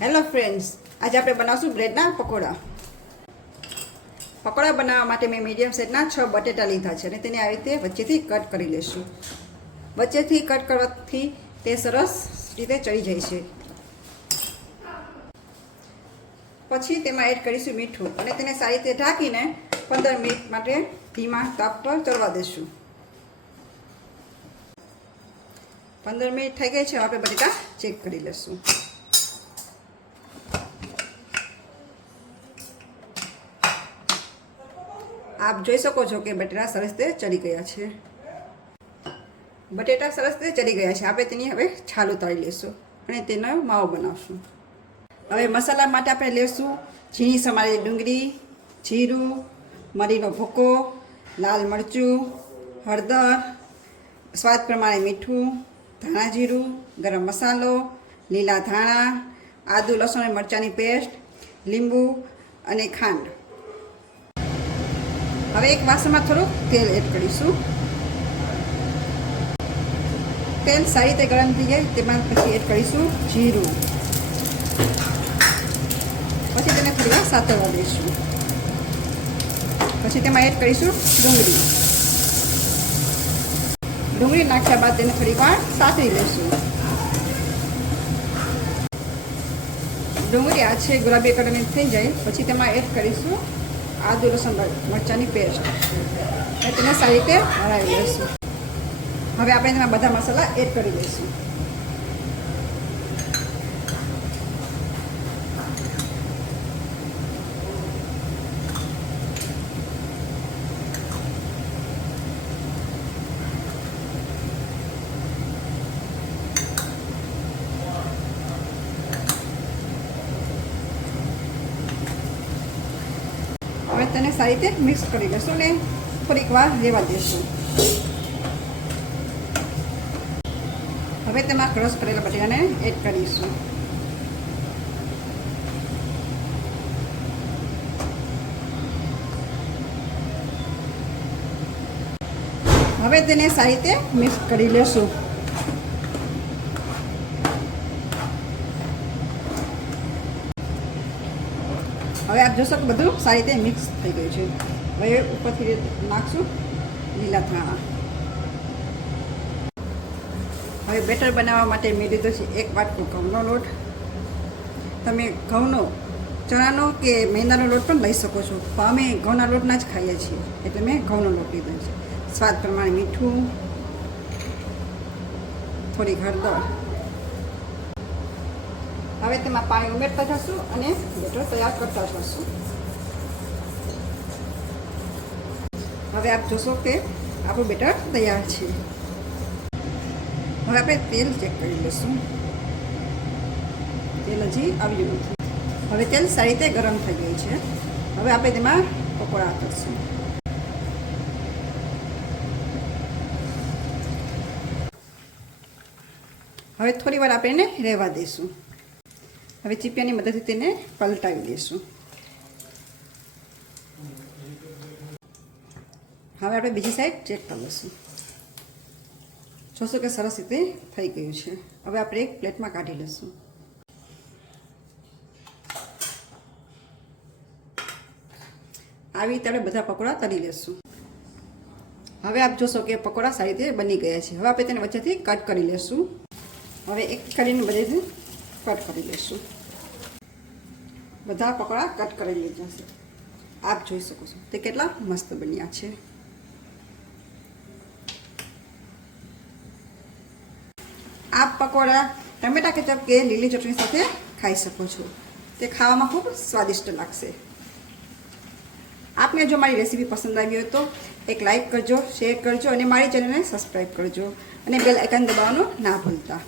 Hello friends, આજે આપણે બનાવશું બ્રેડના પકોડા. પકોડા બનાવવા માટે મેં મીડિયમ સાઇઝના 6 બટેટા લીધા છે અને તેને આવી રીતે વચ્ચેથી કટ કરી લઈશું. વચ્ચેથી કટ કરવાથી તે સરસ રીતે ચડી જાય છે. પછી તેમાં એડ કરીશું મીઠું અને તેને સારી રીતે ઢાંકીને 15 મિનિટ માટે ધીમા તાપ પર ચડવા દઈશું. 15 મિનિટ થઈ ગઈ છે. આપણે બટેટા ચેક કરી લઈશું. આપ જોઈ શકો છો કે બટેટા સરસ રીતે ચડી ગયા છે. બટેટા સરસ રીતે ચડી ગયા છે. આપણે તેની હવે છાલ ઉતારી લઈશું અને તેનો માવો બનાવશું. હવે મસાલા માટે આપણે લઈશું ઝીણી સમારેલી ડુંગળી, જીરું, મરીનો ભૂકો, લાલ મરચું, હળદર, સ્વાદ પ્રમાણે મીઠું, ધાણા જીરું, ગરમ મસાલો, લીલા ધાણા, આદુ લસણ અને મરચાંની પેસ્ટ, લીંબુ અને ખાંડ. હવે એક વાસણમાં થોડુંક તેલ એડ કરીશું. તેલ સારી રીતે ગરમ થઈ જાય તેમાં પછી એડ કરીશું જીરું. પછી તેને થોડી વાર સાતળવા દઈશું. પછી તેમાં એડ કરીશું ડુંગળી. ડુંગળી નાખ્યા બાદ તેને થોડી વાર સાતળી લઈશું. ડુંગળી આ છે ગુલાબી કલરની થઈ જાય પછી તેમાં એડ કરીશું આદુ લસણ મરચાંની પેસ્ટ અને તેને સારી રીતે હલાવી લઈશું. હવે આપણે તેમાં બધા મસાલા એડ કરી દઈશું. હવે તેને સારી રીતે મિક્સ કરી લઈશું ને થોડીક વાર રહેવા દઈશું. હવે તેમાં ક્રશ કરેલા બટેટાને એડ કરીશું. હવે તેને સારી રીતે મિક્સ કરી લેશું. હવે આપ જોશો કે બધું સારી રીતે મિક્સ થઈ ગયું છે. હવે ઉપરથી નાખશું લીલા ધાણા. હવે બેટર બનાવવા માટે મેં લીધો છે 1 વાટકો ઘઉંનો લોટ. તમે ઘઉંનો, ચણાનો કે મેંદાનો લોટ પણ લઈ શકો છો, પણ અમે ઘઉંના લોટના જ ખાઈએ છીએ એટલે મેં ઘઉંનો લોટ લીધો છે. સ્વાદ પ્રમાણે મીઠું, થોડી હળદર. હવે તેમાં પાણી ઉમેરતા જશું અને બેટર તૈયાર કરતા જશું. હવે આપ જોશો કે આપણું બેટર તૈયાર છે. હવે આપણે તેલ ચેક કરી લઈશું. તેલ હજી આવ્યું નથી. હવે તેલ સારી રીતે ગરમ થઈ ગયું છે. હવે આપણે તેમાં પકોડા કરશું. હવે થોડી વાર આપણે એને રહેવા દઈશું. હવે ચીપિયાની મદદથી તેને પલટાવી દઈશું. હવે આપણે બીજી સાઈડ ચેક કરી લઈશું. જોશો કે સરસ રીતે થઈ ગયું છે. હવે આપણે એક પ્લેટમાં કાઢી લઈશું. આવી રીતે આપણે બધા પકોડા તળી લઈશું. હવે આપ જોશો કે પકોડા સારી રીતે બની ગયા છે. હવે આપણે તેને વચ્ચેથી કટ કરી લઈશું. હવે એક કરીને બધેથી કટ કરી લઈશું. બધા પકોડા કટ કરી લીધા છે. આપ જોઈ શકો છો તે કેટલા મસ્ત બન્યા છે. આપ પકોડા ટમેટા કેચપ કે લીલી ચટણી સાથે ખાઈ શકો છો. તે ખાવામાં ખૂબ સ્વાદિષ્ટ લાગશે. આપને જો મારી રેસીપી પસંદ આવી હોય તો એક લાઈક કરજો, શેર કરજો અને મારી ચેનલને સબસ્ક્રાઈબ કરજો અને બેલ આઇકન દબાવવાનું ના ભૂલતા.